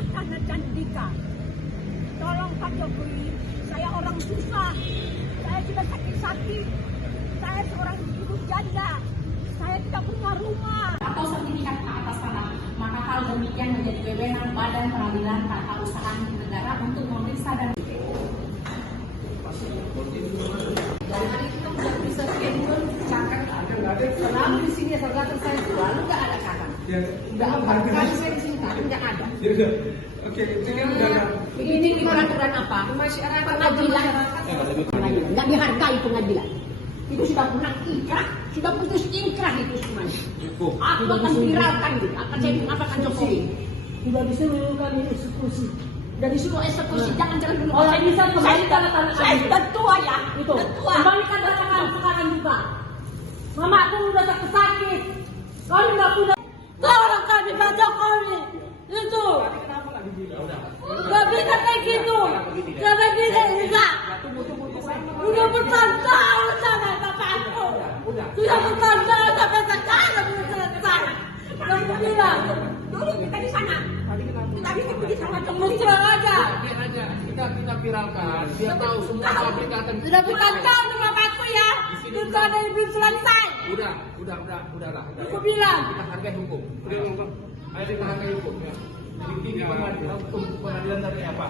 adalah tanah Candika. Tolong Pak Jokowi, saya orang susah, saya tidak sakit-sakit, saya seorang ibu janda, saya tidak punya rumah atau sertifikat hak atas tanah, maka hal demikian menjadi wewenang Badan Peradilan Tata Usaha Negara untuk memeriksa dan dari hari kita sudah bisa schedule cakap selama di sini saudara saya selalu nggak ada kakak. Udah empat kali saya di sini tapi nggak ada. Oke, sekarang Ini di peraturan apa? Pengadilan. Nggak dihargai pengadilan. Itu sudah pernah ingkrah, sudah putus ingkrah itu semuanya. Aku akan viralkan itu, akan saya mengatakan Jokowi. Sudah disuruh kami eksekusi. Sudah disuruh eksekusi, jangan dulu. Kalau bisa kembali tanda tangan saya sudah tua ya, itu. sudah tua. Kembalikan tanda tangan sekarang juga. Mama aku udah sakit. Kami nggak punya. Tolong kami Pak Jokowi. Itu. Gak bisa kayak gitu. Karena kita enggak. Udah bertahun-tahun sama bapakku. Sudah bertahun-tahun sampai sekarang belum selesai. Kamu bilang. Dulu kita di sana, kita bikin di sana Terus terang aja. kita viralkan, biar tahu semua kalau kita akan. Sudah bertahun-tahun sama bapakku ya. Itu ada yang belum selesai. Udahlah. Aku bilang. Kita hargai hukum. Ayo kita hargai hukum ya. Ini pengadilan dari apa?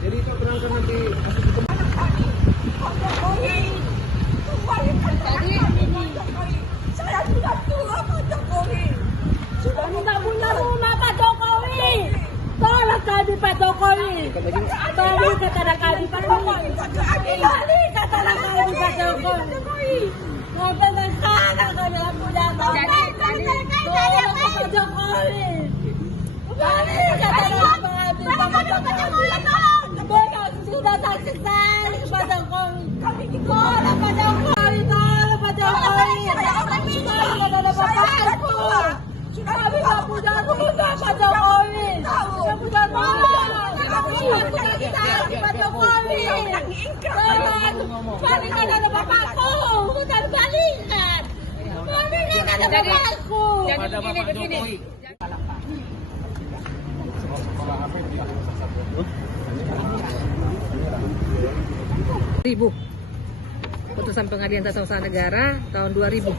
Jadi itu berangkat nanti masih di tempat. Pak Jokowi, kembalikan tadi saya sudah tua Pak Jokowi. Sudah tidak punya rumah Pak Jokowi. Tolong kami Pak Jokowi. Kami kata kami Pak Jokowi. Kami kata kami Pak Jokowi. Sampai sekarang kami tidak punya rumah. Tolong Pak Jokowi. Kami kata kami Pak Jokowi. Benar sudah sakit sekali Pak Jokowi. Tolong Pak Jokowi. Tolong Pak Jokowi. Tolong ada bapakku. Kami tak punya rumah Pak Jokowi. Tidak punya rumah. Pak Jokowi. Tolong. Balikan ada bapakku. Bukan balikan. Balikan ada bapakku. Pada Bapak Jokowi. Putusan Pengadilan Tata Usaha Negara tahun 2000.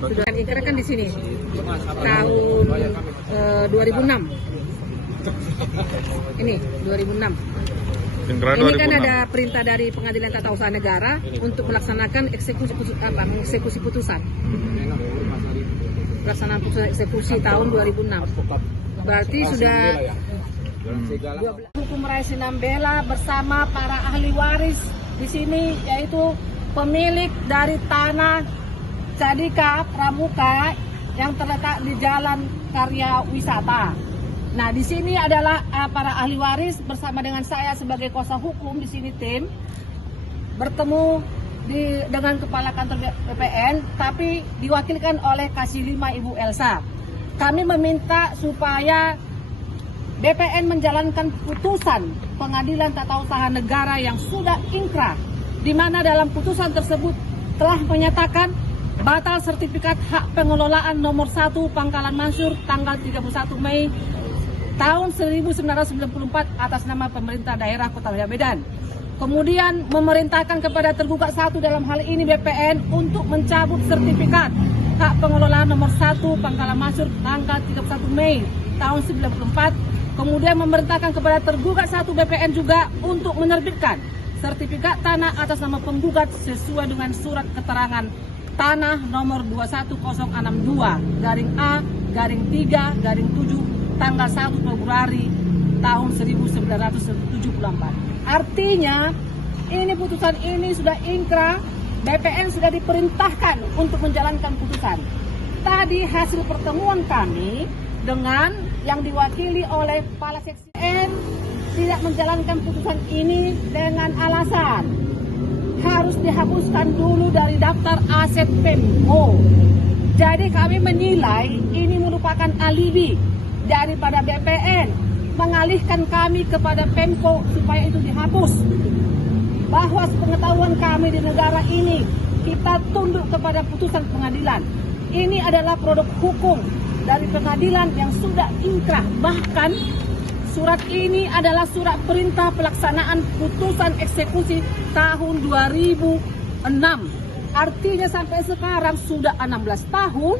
Sudah ingkrah kan di sini tahun 2006. Ini 2006. Ini kan ada perintah dari Pengadilan Tata Usaha Negara untuk melaksanakan mengeksekusi putusan. Pelaksanaan putusan eksekusi tahun 2006. Berarti sudah 12. Hukum Raya Sinambela bersama para ahli waris di sini, yaitu pemilik dari tanah Candika Pramuka yang terletak di Jalan Karya Wisata. Nah, di sini adalah para ahli waris bersama dengan saya sebagai kuasa hukum di sini tim bertemu dengan Kepala Kantor BPN, tapi diwakilkan oleh Kasih 5 Ibu Elsa. Kami meminta supaya BPN menjalankan putusan Pengadilan Tata Usaha Negara yang sudah ingkrah, di mana dalam putusan tersebut telah menyatakan batal sertifikat hak pengelolaan nomor 1 Pangkalan Mansur tanggal 31 Mei tahun 1994 atas nama pemerintah daerah Kota Medan. Kemudian memerintahkan kepada tergugat 1 dalam hal ini BPN untuk mencabut sertifikat hak pengelolaan nomor 1 Pangkalan Mansur tanggal 31 Mei tahun 1994. Kemudian memerintahkan kepada tergugat 1 BPN juga untuk menerbitkan sertifikat tanah atas nama penggugat sesuai dengan surat keterangan tanah nomor 21062-A-3-7 tanggal 1 Februari tahun 1974. Artinya ini putusan ini sudah ingkrah, BPN sudah diperintahkan untuk menjalankan putusan. Tadi hasil pertemuan kami dengan yang diwakili oleh Kepala Seksi N tidak menjalankan putusan ini dengan alasan harus dihapuskan dulu dari daftar aset Pemko. Jadi kami menilai ini merupakan alibi daripada BPN mengalihkan kami kepada Pemko supaya itu dihapus. bahwa pengetahuan kami di negara ini, kita tunduk kepada putusan pengadilan. Ini adalah produk hukum dari pengadilan yang sudah inkrah. Bahkan surat ini adalah surat perintah pelaksanaan putusan eksekusi tahun 2006. Artinya sampai sekarang sudah 16 tahun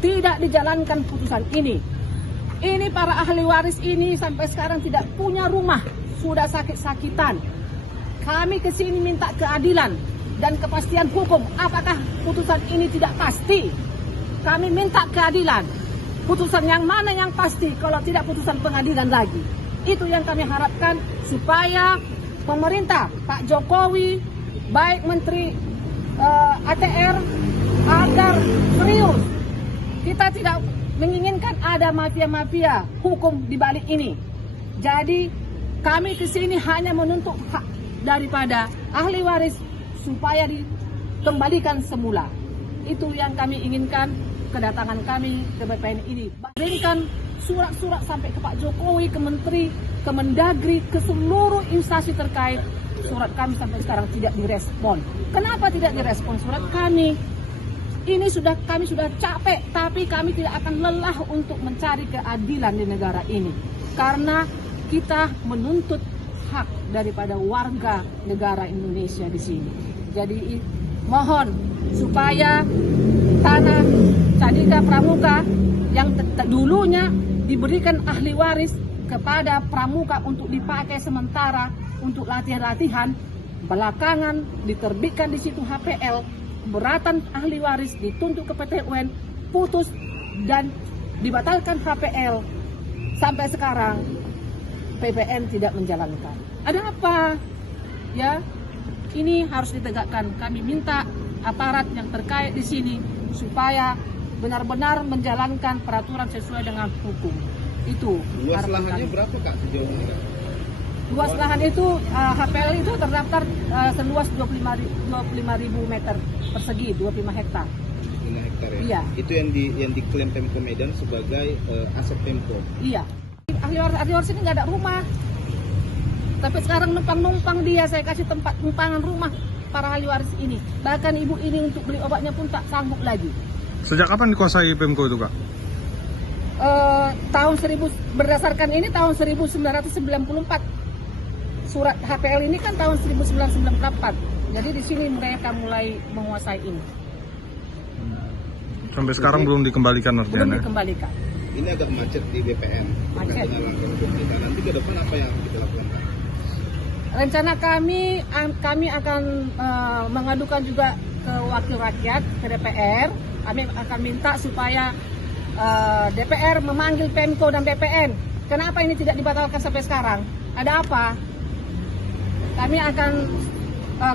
tidak dijalankan putusan ini. Ini para ahli waris ini sampai sekarang tidak punya rumah, sudah sakit-sakitan. Kami kesini minta keadilan dan kepastian hukum. Apakah putusan ini tidak pasti? Kami minta keadilan. Putusan yang mana yang pasti kalau tidak putusan pengadilan lagi? Itu yang kami harapkan supaya pemerintah, Pak Jokowi, baik Menteri ATR, agar serius. Kita tidak menginginkan ada mafia-mafia hukum di balik ini. Jadi kami kesini hanya menuntut hak daripada ahli waris supaya dikembalikan semula. Itu yang kami inginkan kedatangan kami ke BPN ini. Kirimkan surat-surat sampai ke Pak Jokowi, ke Menteri, ke Mendagri, ke seluruh instansi terkait. Surat kami sampai sekarang tidak direspon. Kenapa tidak direspon surat kami? Ini kami sudah capek, tapi kami tidak akan lelah untuk mencari keadilan di negara ini. Karena kita menuntut hak daripada warga negara Indonesia di sini. Jadi mohon supaya tanah Candika Pramuka yang dulunya diberikan ahli waris kepada Pramuka untuk dipakai sementara untuk latihan-latihan, belakangan diterbitkan di situ HPL, keberatan ahli waris dituntut ke PT UN, putus dan dibatalkan HPL. Sampai sekarang PPN tidak menjalankan. Ada apa? Ya, ini harus ditegakkan. Kami minta aparat yang terkait di sini supaya benar-benar menjalankan peraturan sesuai dengan hukum. Itu. Luas lahannya berapa Kak sejauh ini Kak? Luas lahan itu HPL itu terdaftar seluas 25.000 meter persegi, 25 hektar. 5 hektar ya? Iya. Itu yang diklaim Pemko Medan sebagai aset Pemko. Iya. Ahli waris ini nggak ada rumah. Tapi sekarang numpang-numpang dia, saya kasih tempat numpangan rumah para ahli waris ini. Bahkan ibu ini untuk beli obatnya pun tak sanggup lagi. Sejak kapan dikuasai Pemko itu Kak? Berdasarkan ini tahun 1994. Surat HPL ini kan tahun 1994. Jadi di sini mereka mulai menguasai ini. Sampai sekarang belum dikembalikan artinya. Belum dikembalikan. Ini agak macet di BPN. Macet. Dengan langkah hukum kita. Nanti ke depan apa yang kita lakukan Kak? Rencana kami akan mengadukan juga ke wakil rakyat, ke DPR. Kami akan minta supaya DPR memanggil Pemko dan BPN. Kenapa ini tidak dibatalkan sampai sekarang? Ada apa?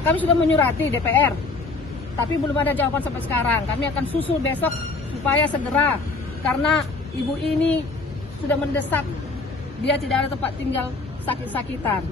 Kami sudah menyurati DPR, tapi belum ada jawaban sampai sekarang. Kami akan susul besok supaya segera, karena ibu ini sudah mendesak, dia tidak ada tempat tinggal, sakit-sakitan.